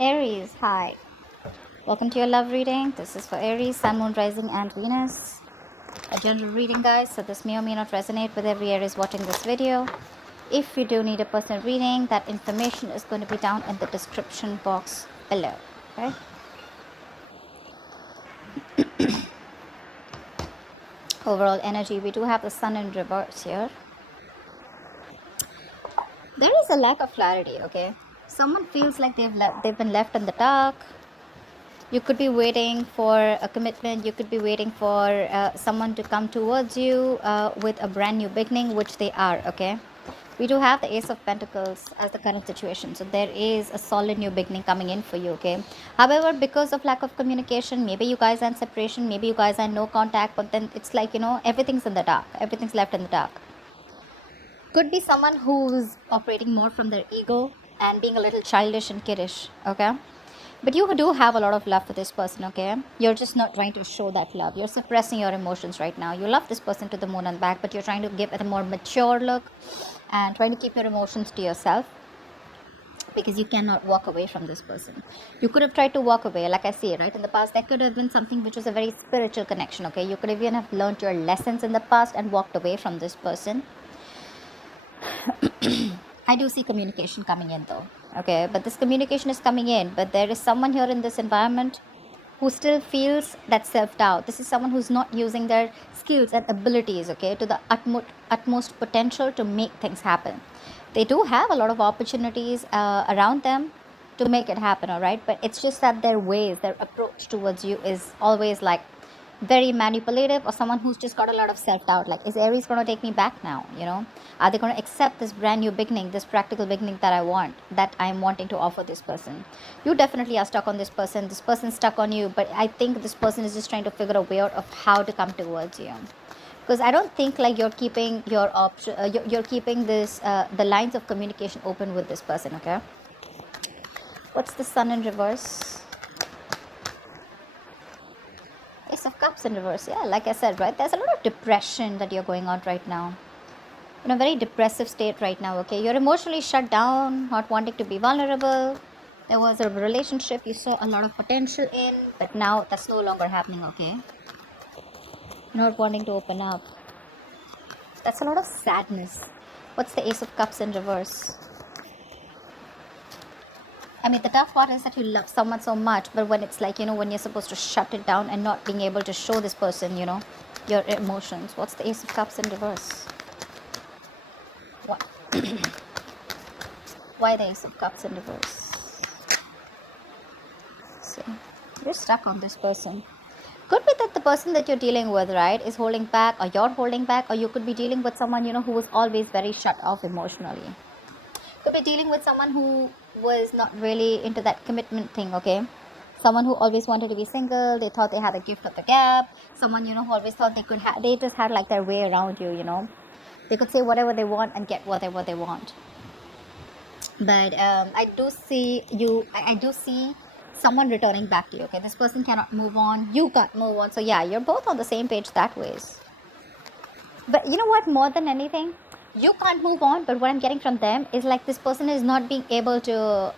Aries, hi. Welcome to your love reading. This is for Aries, Sun, Moon, Rising, and Venus. A general reading, guys, so this may or may not resonate with every Aries watching this video. If you do need a personal reading, that information is going to be down in the description box below. Okay? Overall energy, we do have the Sun in reverse here. There is a lack of clarity, okay? Someone feels like they've been left in the dark. You could be waiting for a commitment. You could be waiting for someone to come towards you with a brand new beginning, which they are, okay? We do have the Ace of Pentacles as the current situation. So there is a solid new beginning coming in for you, okay? However, because of lack of communication, maybe you guys are in separation, maybe you guys are in no contact, but then it's like, everything's in the dark. Everything's left in the dark. Could be someone who's operating more from their ego and being a little childish and kiddish, okay? But you do have a lot of love for this person, okay? You're just not trying to show that love. You're suppressing your emotions right now. You love this person to the moon and back, but you're trying to give it a more mature look and trying to keep your emotions to yourself because you cannot walk away from this person. You could have tried to walk away, like I say, right? In the past, that could have been something which was a very spiritual connection, okay? You could even have learned your lessons in the past and walked away from this person. I do see communication coming in though, okay? But this communication is coming in, but there is someone here in this environment who still feels that self-doubt. This is someone who's not using their skills and abilities, okay, to the utmost potential to make things happen. They do have a lot of opportunities around them to make it happen, all right? But it's just that their ways, their approach towards you is always like very manipulative, or someone who's just got a lot of self-doubt, like, is Aries going to take me back now? Are they going to accept this brand new beginning, this practical beginning that I'm wanting to offer this person? You definitely are stuck on this person. This person's stuck on you, but I think this person is just trying to figure a way out of how to come towards you, because I don't think like you're keeping your option you're keeping this the lines of communication open with this person, okay? What's the Sun in reverse? Ace of Cups in reverse. Yeah, like I said, right? There's a lot of depression that you're going on right now. In a very depressive state right now, okay? You're emotionally shut down, not wanting to be vulnerable. There was a relationship you saw a lot of potential in, but now that's no longer happening, okay? Not wanting to open up. That's a lot of sadness. What's the Ace of Cups in reverse? I mean, the tough part is that you love someone so much, but when it's like, when you're supposed to shut it down and not being able to show this person, your emotions. What's the Ace of Cups in reverse? What? Why the Ace of Cups in reverse? See, you're stuck on this person. Could be that the person that you're dealing with, right, is holding back, or you're holding back, or you could be dealing with someone, who was always very shut off emotionally. Could be dealing with someone who was not really into that commitment thing, okay? Someone who always wanted to be single. They thought they had the gift of the gab. Someone, who always thought they just had like their way around you, They could say whatever they want and get whatever they want. But I do see someone returning back to you, okay? This person cannot move on. You can't move on. So yeah, you're both on the same page that ways. But you know what? More than anything, you can't move on, but what I'm getting from them is like this person is not being able to,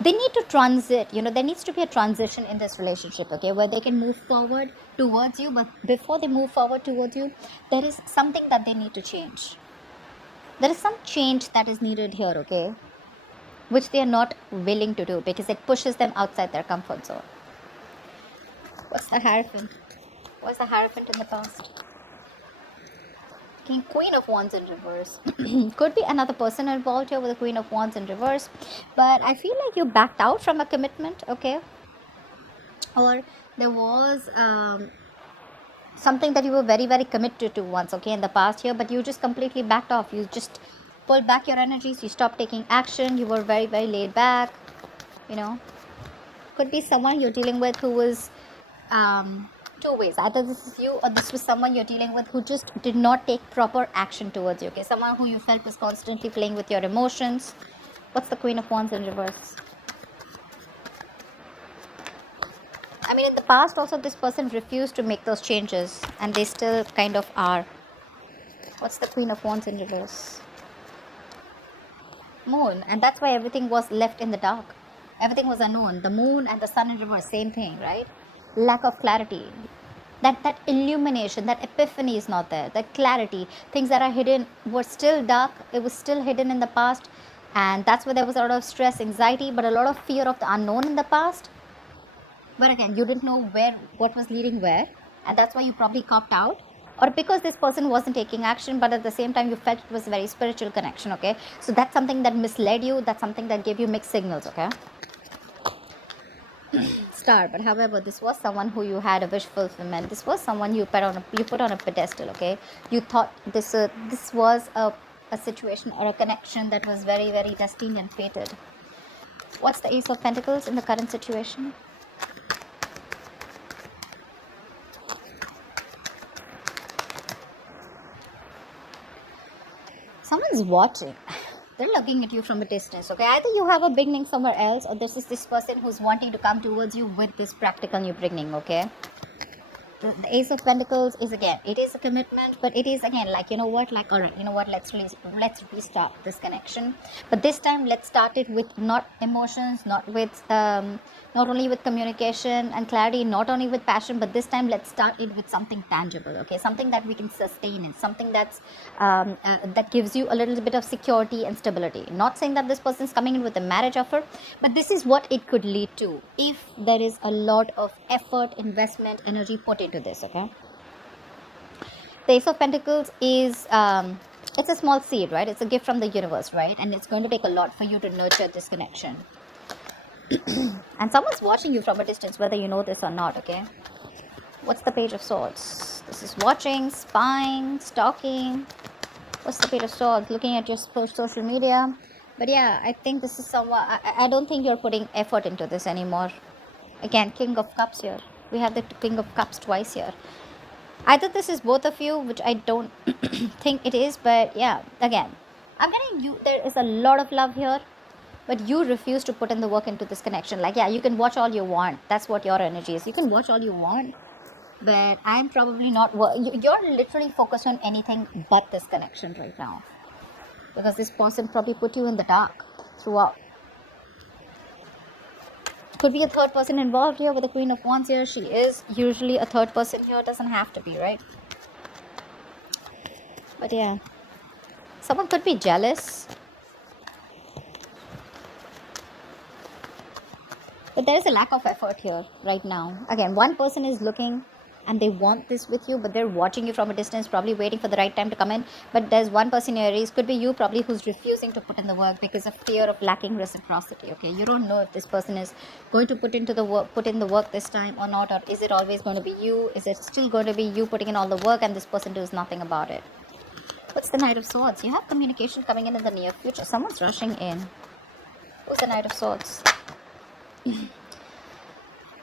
they need to transit, there needs to be a transition in this relationship, okay, where they can move forward towards you, but before they move forward towards you, there is something that they need to change. There is some change that is needed here, okay, which they are not willing to do because it pushes them outside their comfort zone. What's the Hierophant? What's the Hierophant in the past? Queen of Wands in reverse. Could be another person involved here with the Queen of Wands in reverse, but I feel like you backed out from a commitment, okay? Or there was something that you were very, very committed to once, okay, in the past here, but you just completely backed off. You just pulled back your energies. You stopped taking action. You were very, very laid back, Could be someone you're dealing with who was two ways. Either this is you, or this was someone you're dealing with who just did not take proper action towards you, okay? Someone who you felt was constantly playing with your emotions. What's the Queen of Wands in reverse? I mean, in the past also this person refused to make those changes, and they still kind of are. What's the Queen of Wands in reverse? Moon, and that's why everything was left in the dark. Everything was unknown. The moon and the sun in reverse, same thing, right? Lack of clarity. That illumination, that epiphany is not there. That clarity, things that are hidden were still dark. It was still hidden in the past, and that's where there was a lot of stress, anxiety, but a lot of fear of the unknown in the past. But again, you didn't know what was leading where, and that's why you probably copped out, or because this person wasn't taking action, but at the same time you felt it was a very spiritual connection. Okay, so that's something that misled you. That's something that gave you mixed signals. Okay. Star, but however, this was someone who you had a wish fulfillment. This was someone you put on a pedestal. Okay, you thought this was a situation or a connection that was very, very destined and fated. What's the Ace of Pentacles in the current situation? Someone's watching. They're looking at you from a distance. Okay, either you have a beginning somewhere else, or this is this person who's wanting to come towards you with this practical new beginning. Okay, the Ace of Pentacles is, again, it is a commitment, but it is again like, you know what, like, all right, you know what, let's restart this connection, but this time let's start it with not emotions, not only with communication and clarity, not only with passion, but this time let's start it with something tangible. Okay, something that we can sustain in, something that's that gives you a little bit of security and stability. Not saying that this person's coming in with a marriage offer, but this is what it could lead to if there is a lot of effort, investment, energy put into this. Okay, the Ace of Pentacles is it's a small seed, right? It's a gift from the universe, right? And it's going to take a lot for you to nurture this connection. And someone's watching you from a distance, whether you know this or not. Okay, what's the Page of Swords? This is watching, spying, stalking. What's the Page of Swords? Looking at your social media. But yeah, I think this is someone, I don't think you're putting effort into this anymore. Again, King of Cups here. We have the King of Cups twice here. Either this is both of you, which I don't think it is, but yeah, again, I'm getting you, there is a lot of love here, but you refuse to put in the work into this connection. Like, yeah, you can watch all you want. That's what your energy is. You can watch all you want, but I'm probably not, you're literally focused on anything but this connection right now, because this person probably put you in the dark throughout. Could be a third person involved here with the Queen of Wands here. She is usually a third person here. Doesn't have to be, right? But yeah, someone could be jealous, but there is a lack of effort here right now. Again, one person is looking and they want this with you, but they're watching you from a distance, probably waiting for the right time to come in. But there's one person in Aries, could be you probably, who's refusing to put in the work because of fear of lacking reciprocity. Okay, you don't know if this person is going to put in the work this time or not, or is it always going to be you? Is it still going to be you putting in all the work and this person does nothing about it? What's the Knight of Swords? You have communication coming in the near future. Someone's rushing in. Who's the Knight of Swords?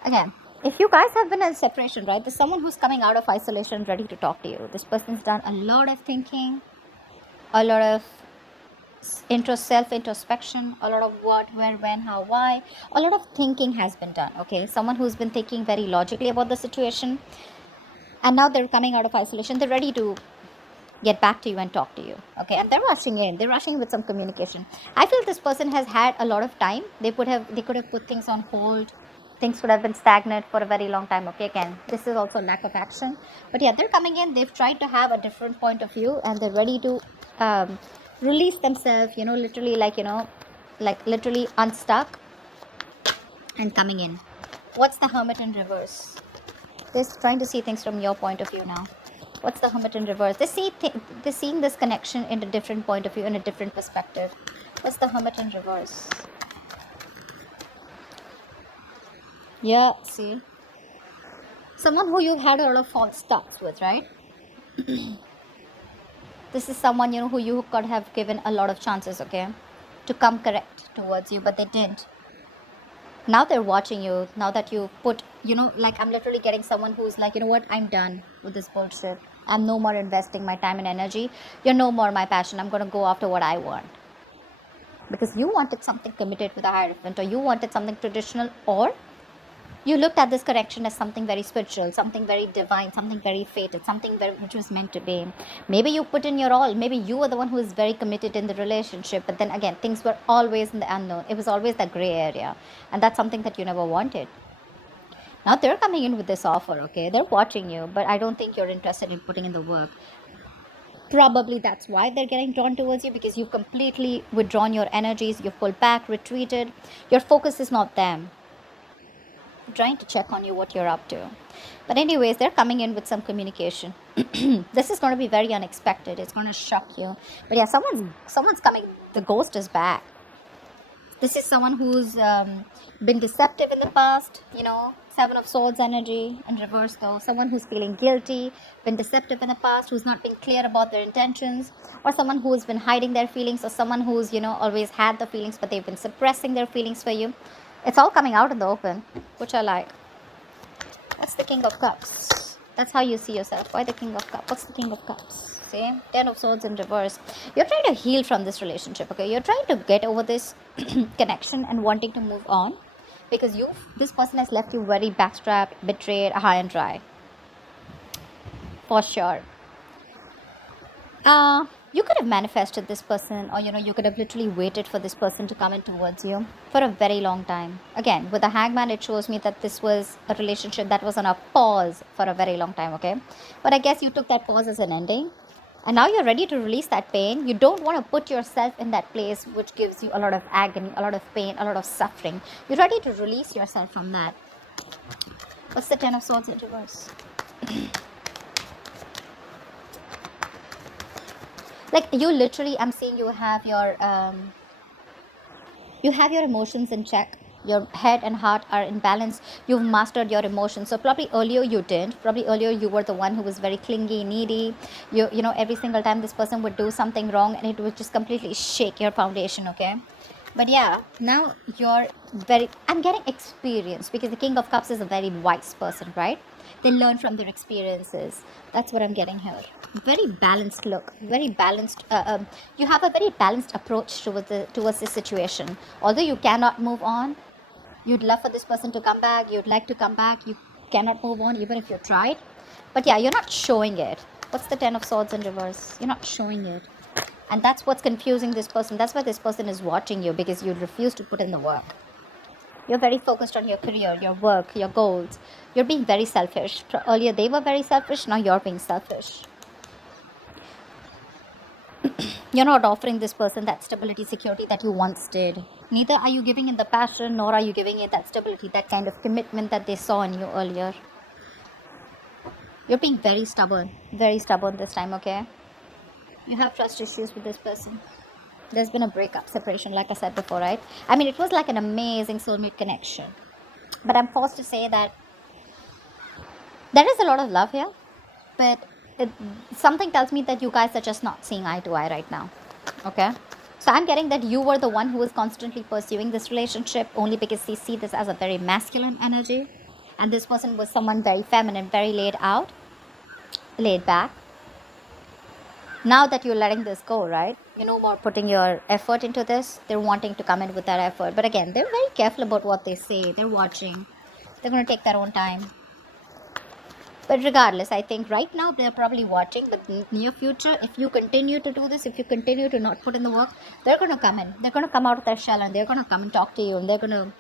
Again, if you guys have been in separation, right, there's someone who's coming out of isolation ready to talk to you. This person's done a lot of thinking, a lot of self-introspection, a lot of what, where, when, how, why. A lot of thinking has been done. Okay, someone who's been thinking very logically about the situation, and now they're coming out of isolation. They're ready to get back to you and talk to you. Okay, and they're rushing in. They're rushing with some communication. I feel this person has had a lot of time. They could have put things on hold. Things could have been stagnant for a very long time. Okay, again, this is also lack of action. But yeah, they're coming in. They've tried to have a different point of view, and they're ready to release themselves, literally, literally unstuck and coming in. What's the Hermit in reverse? They're trying to see things from your point of view now. What's the Hermit in reverse? They're seeing this connection in a different point of view, in a different perspective. What's the Hermit in reverse? Yeah, see? Someone who you've had a lot of false starts with, right? This is someone, who you could have given a lot of chances, okay, to come correct towards you, but they didn't. Now they're watching you. Now that you put, I'm literally getting someone who's like, you know what, I'm done with this bullshit. I'm no more investing my time and energy. You're no more my passion. I'm going to go after what I want. Because you wanted something committed with a Hierophant, or you wanted something traditional, or You looked at this connection as something very spiritual, something very divine, something very fated, something very which was meant to be. Maybe you put in your all. Maybe you were the one who was very committed in the relationship, but then again, things were always in the unknown. It was always that gray area, and that's something that you never wanted. Now they're coming in with this offer, okay? They're watching you, but I don't think you're interested in putting in the work. Probably that's why they're getting drawn towards you, because you've completely withdrawn your energies, you've pulled back, retreated. Your focus is not them. Trying to check on you, what you're up to. But anyways, they're coming in with some communication. This is going to be very unexpected. It's going to shock you. But yeah, someone's coming. The ghost is back. This is someone who's been deceptive in the past, you know, Seven of Swords energy in reverse though. Someone who's feeling guilty, been deceptive in the past, who's not been clear about their intentions, or someone who's been hiding their feelings, or someone who's, you know, always had the feelings but they've been suppressing their feelings for you. It's all coming out in the open, which I like. What's the King of Cups? That's how you see yourself. Why the King of Cups? What's the King of Cups? See? Ten of Swords in reverse. You're trying to heal from this relationship, okay? You're trying to get over this connection and wanting to move on, because this person has left you very backstrapped, betrayed, high and dry. For sure. You could have manifested this person, or you know, you could have literally waited for this person to come in towards you for a very long time. Again, with the Hangman, it shows me that this was a relationship that was on a pause for a very long time, okay? But I guess you took that pause as an ending, and now you're ready to release that pain. You don't want to put yourself in that place which gives you a lot of agony, a lot of pain, a lot of suffering. You're ready to release yourself from that. What's the Ten of Swords in reverse? Like, you literally, I'm seeing you have your emotions in check. Your head and heart are in balance. You've mastered your emotions. So probably earlier you didn't. Probably earlier you were the one who was very clingy, needy. You know, every single time this person would do something wrong, and it would just completely shake your foundation, okay? But yeah, now I'm getting experience, because the King of Cups is a very wise person, right? They learn from their experiences. That's what I'm getting here. Very balanced look, very balanced. You have a very balanced approach towards this situation. Although you cannot move on, you'd love for this person to come back. You'd like to come back. You cannot move on even if you tried. But yeah, you're not showing it. What's the Ten of Swords in reverse? You're not showing it. And that's what's confusing this person. That's why this person is watching you, because you refuse to put in the work. You're very focused on your career, your work, your goals. You're being very selfish. Earlier they were very selfish. Now you're being selfish. You're not offering this person that stability, security that you once did. Neither are you giving it the passion, nor are you giving it that stability, that kind of commitment that they saw in you earlier. You're being very stubborn this time, okay? You have trust issues with this person. There's been a breakup, separation, like I said before, right? I mean, it was like an amazing soulmate connection. But I'm forced to say that there is a lot of love here, but something tells me that you guys are just not seeing eye to eye right now, okay? So I'm getting that you were the one who was constantly pursuing this relationship only because you see this as a very masculine energy, and this person was someone very feminine, very laid back. Now that you're letting this go, right? You know about putting your effort into this. They're wanting to come in with that effort. But again, they're very careful about what they say. They're watching. They're going to take their own time. But regardless, I think right now they're probably watching. But in the near future, if you continue to do this, if you continue to not put in the work, they're going to come in. They're going to come out of their shell, and they're going to come and talk to you. And they're going to,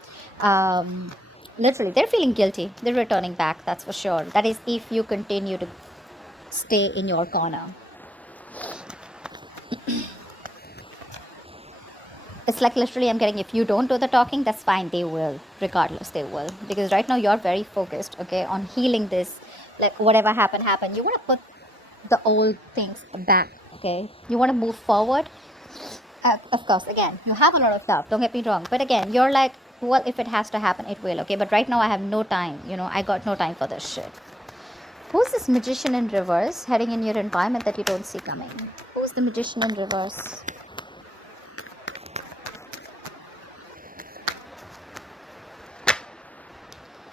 literally, they're feeling guilty. They're returning back, that's for sure. That is if you continue to stay in your corner. It's like literally I'm getting, if you don't do the talking, that's fine. They will. Regardless, they will. Because right now you're very focused, okay, on healing this. Like, whatever happened. You want to put the old things back, okay? You want to move forward. Of course, again, you have a lot of love. Don't get me wrong. But again, you're like, well, if it has to happen, it will, okay? But right now I have no time. You know, I got no time for this shit. Who's this Magician in reverse heading in your environment that you don't see coming? Who's the Magician in reverse?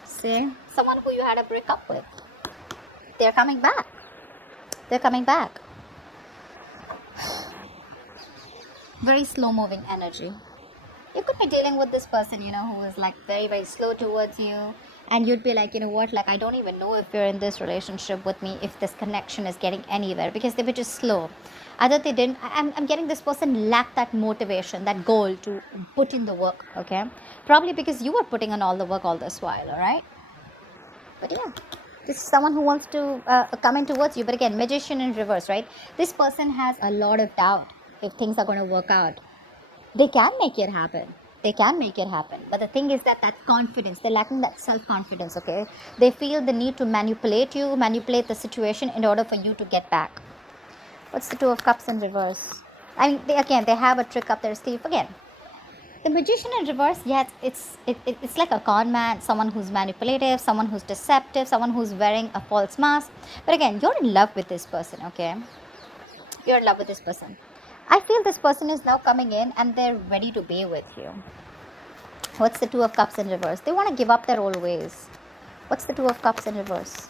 See? Someone who you had a breakup with. They're coming back. They're coming back. Very slow moving energy. You could be dealing with this person, you know, who is like very, very slow towards you. And you'd be like, you know what, like I don't even know if you're in this relationship with me, if this connection is getting anywhere, because they were just slow. Either they didn't, I'm getting this person lacked that motivation, that goal to put in the work. Okay, probably because you were putting in all the work all this while. All right, but yeah, this is someone who wants to come in towards you. But again, magician in reverse, right? This person has a lot of doubt if things are going to work out. They can make it happen. They can make it happen. But the thing is that confidence, they're lacking that self-confidence, okay? They feel the need to manipulate you, manipulate the situation in order for you to get back. What's the Two of Cups in reverse? I mean, they have a trick up their sleeve. Again, the magician in reverse, yes, it's like a con man, someone who's manipulative, someone who's deceptive, someone who's wearing a false mask. But again, you're in love with this person, okay? You're in love with this person. I feel this person is now coming in and they're ready to be with you. What's the Two of Cups in reverse? They want to give up their old ways. What's the Two of Cups in reverse?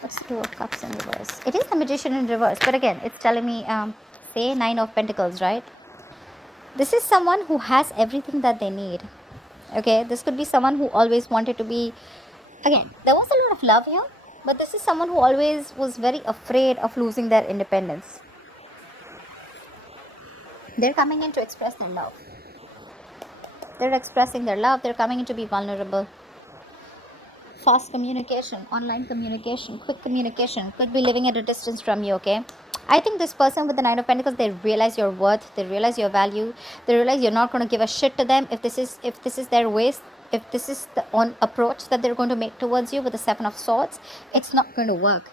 What's the Two of Cups in reverse? It is the magician in reverse, but again, it's telling me, say Nine of Pentacles, right? This is someone who has everything that they need. Okay, this could be someone who always wanted to be, again, there was a lot of love here, but this is someone who always was very afraid of losing their independence. They're coming in to express their love. They're expressing their love. They're coming in to be vulnerable. Fast communication, online communication, quick communication. Could be living at a distance from you, okay? I think this person with the Nine of Pentacles, they realize your worth. They realize your value. They realize you're not going to give a shit to them if this is their ways. If this is the approach that they're going to make towards you with the Seven of Swords, it's not going to work.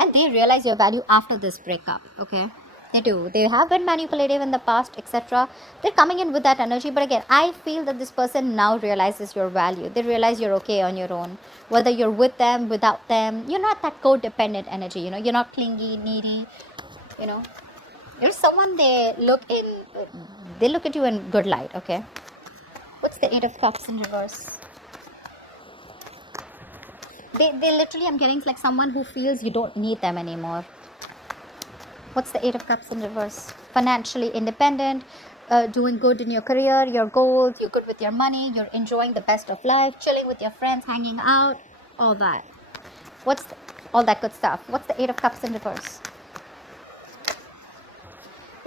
And they realize your value after this breakup, okay? They do. They have been manipulative in the past, etc. They're coming in with that energy. But again, I feel that this person now realizes your value. They realize you're okay on your own. Whether you're with them, without them, you're not that codependent energy. You know, you're not clingy, needy. You know, you're someone they look at you in good light. Okay. What's the Eight of Cups in reverse? They literally, I'm getting like someone who feels you don't need them anymore. What's the Eight of Cups in reverse? Financially independent, doing good in your career, your goals, you're good with your money, you're enjoying the best of life, chilling with your friends, hanging out, all that. All that good stuff. What's the Eight of Cups in reverse?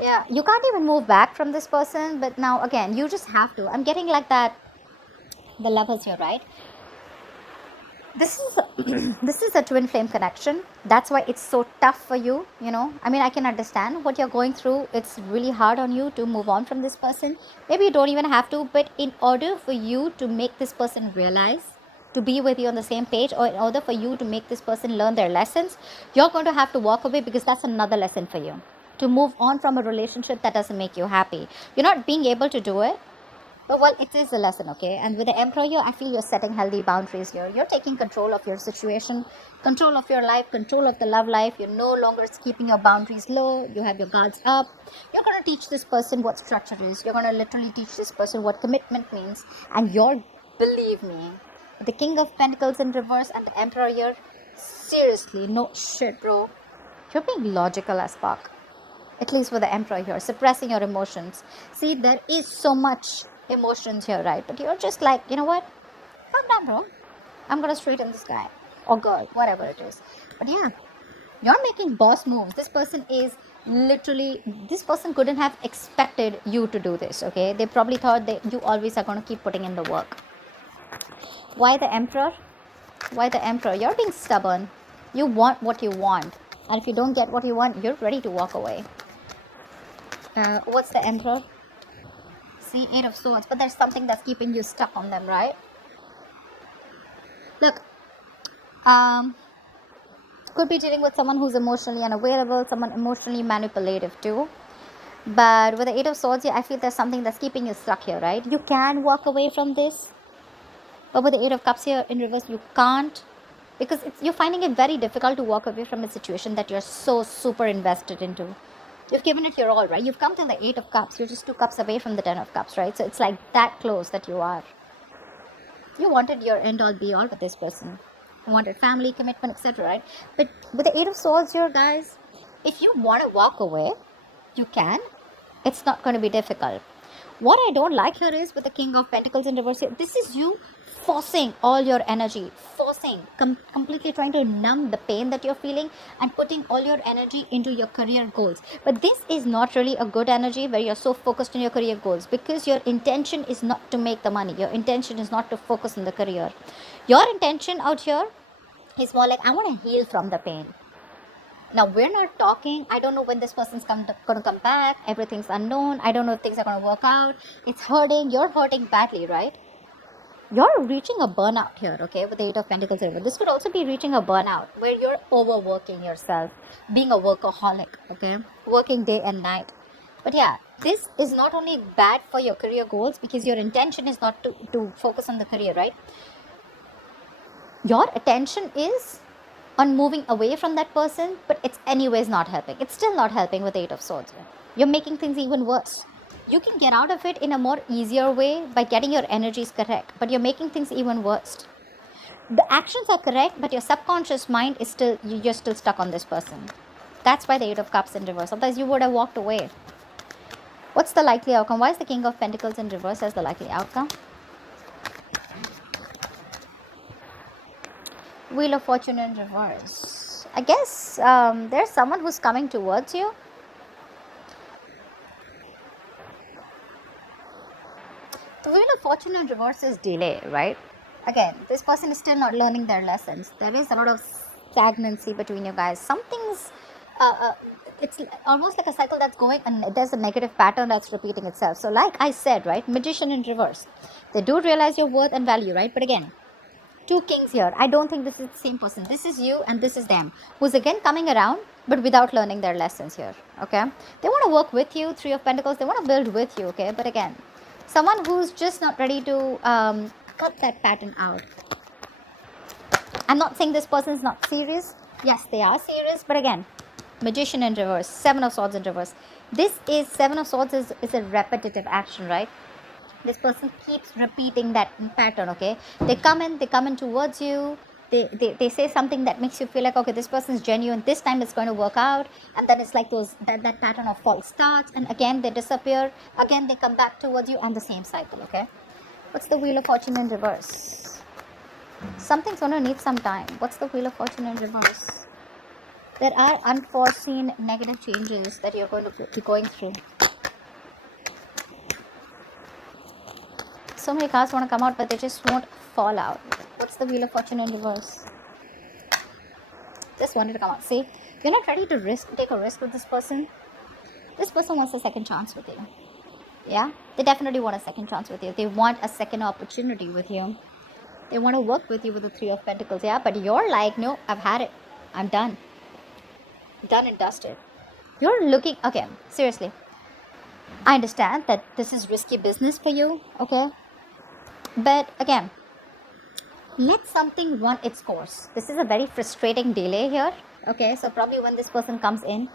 Yeah, you can't even move back from this person, but now again, you just have to. I'm getting like that, the Lovers here, right? This is a twin flame connection. That's why it's so tough for you, you know. I mean, I can understand what you're going through. It's really hard on you to move on from this person. Maybe you don't even have to, but in order for you to make this person realize, to be with you on the same page, or in order for you to make this person learn their lessons, you're going to have to walk away, because that's another lesson for you. To move on from a relationship that doesn't make you happy. You're not being able to do it. But well, it is a lesson, okay? And with the Emperor here, I feel you're setting healthy boundaries here. You're taking control of your situation, control of your life, control of the love life. You're no longer keeping your boundaries low. You have your guards up. You're going to teach this person what structure is. You're going to literally teach this person what commitment means. And believe me, the King of Pentacles in reverse and the Emperor here, seriously, no shit, bro. You're being logical as fuck. At least with the Emperor here, suppressing your emotions. See, there is so much emotions here, right? But you're just like, you know what? Calm down, bro. I'm gonna straighten this guy. Or girl, whatever it is. But yeah, you're making boss moves. This person couldn't have expected you to do this, okay? They probably thought that you always are gonna keep putting in the work. Why the Emperor? Why the Emperor? You're being stubborn. You want what you want. And if you don't get what you want, you're ready to walk away. What's the Emperor? See, Eight of Swords, but there's something that's keeping you stuck on them, right? Look, could be dealing with someone who's emotionally unavailable, someone emotionally manipulative too. But with the Eight of Swords here, I feel there's something that's keeping you stuck here, right? You can walk away from this, but with the Eight of Cups here in reverse, you can't, because you're finding it very difficult to walk away from a situation that you're so super invested into. You've given it your all, right? You've come to the Eight of Cups. You're just 2 cups away from the 10 of Cups, right? So it's like that close that you are. You wanted your end all be all with this person. You wanted family, commitment, etc., right? But with the Eight of Swords here, guys, if you want to walk away, you can. It's not going to be difficult. What I don't like here is with the King of Pentacles in reverse here, this is you forcing all your energy, completely trying to numb the pain that you're feeling and putting all your energy into your career goals. But this is not really a good energy where you're so focused on your career goals, because your intention is not to make the money. Your intention is not to focus on the career. Your intention out here is more like, I want to heal from the pain. Now, we're not talking, I don't know when this person's going to come back. Everything's unknown. I don't know if things are going to work out. It's hurting. You're hurting badly, right? You're reaching a burnout here, okay, with the Eight of Pentacles. This could also be reaching a burnout where you're overworking yourself, being a workaholic, okay, working day and night. But yeah, this is not only bad for your career goals, because your intention is not to focus on the career, right? Your attention is on moving away from that person, but it's anyways not helping. It's still not helping with the Eight of Swords. You're making things even worse. You can get out of it in a more easier way by getting your energies correct, but you're making things even worse. The actions are correct, but your subconscious mind is still, you're still stuck on this person. That's why the Eight of Cups in reverse. Otherwise you would have walked away. What's the likely outcome? Why is the King of Pentacles in reverse as the likely outcome? Wheel of Fortune in reverse. I guess there's someone who's coming towards you. The Wheel of Fortune in reverse is delay, right? Again, this person is still not learning their lessons. There is a lot of stagnancy between you guys. Something's it's almost like a cycle that's going, and there's a negative pattern that's repeating itself. So like I said, right, Magician in reverse. They do realize your worth and value, right? But again, two kings here. I don't think this is the same person. This is you and this is them, who's again coming around but without learning their lessons here, okay? They want to work with you. Three of Pentacles, they want to build with you, okay? But again, someone who's just not ready to cut that pattern out. I'm not saying this person is not serious. Yes, they are serious, but again, Magician in reverse, Seven of Swords in reverse. This is, Seven of Swords is a repetitive action, right? This person keeps repeating that pattern, okay? They come in towards you. They say something that makes you feel like, okay, this person is genuine. This time it's going to work out. And then it's like that pattern of false starts. And again, they disappear. Again, they come back towards you, and the same cycle, okay? What's the Wheel of Fortune in reverse? Something's going to need some time. What's the Wheel of Fortune in reverse? There are unforeseen negative changes that you're going to be going through. So many cards want to come out, but they just won't fall out. What's the Wheel of Fortune in reverse? Just wanted to come out. See, you're not ready to take a risk with this person. This person wants a second chance with you. Yeah, they definitely want a second chance with you. They want a second opportunity with you. They want to work with you with the Three of Pentacles. Yeah, but you're like, no, I've had it. I'm done. Done and dusted. You're looking, okay, seriously. I understand that this is risky business for you, okay? But again, let something run its course. This is a very frustrating delay here, okay? So probably when this person comes in,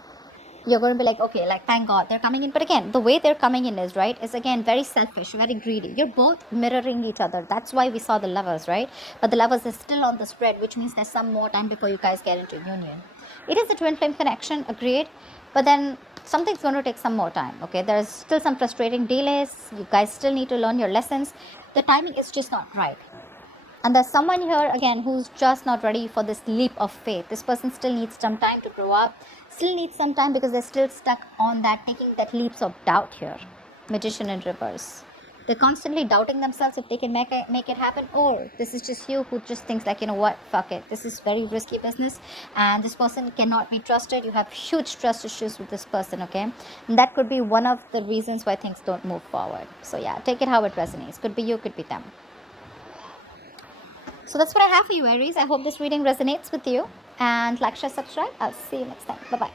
you're going to be like, okay, like, thank God they're coming in. But again, the way they're coming in is, right, is again very selfish, very greedy. You're both mirroring each other. That's why we saw the Lovers, right? But the Lovers is still on the spread, which means there's some more time before you guys get into union. It is a twin flame connection, agreed. But then something's going to take some more time, okay? There's still some frustrating delays. You guys still need to learn your lessons. The timing is just not right. And there's someone here, again, who's just not ready for this leap of faith. This person still needs some time to grow up. Still needs some time because they're still stuck on that, taking that leaps of doubt here. Magician in reverse. They're constantly doubting themselves if they can make it happen. Or this is just you who just thinks like, you know what, fuck it. This is very risky business. And this person cannot be trusted. You have huge trust issues with this person, okay? And that could be one of the reasons why things don't move forward. So yeah, take it how it resonates. Could be you, could be them. So that's what I have for you, Aries. I hope this reading resonates with you. And like, share, subscribe. I'll see you next time. Bye-bye.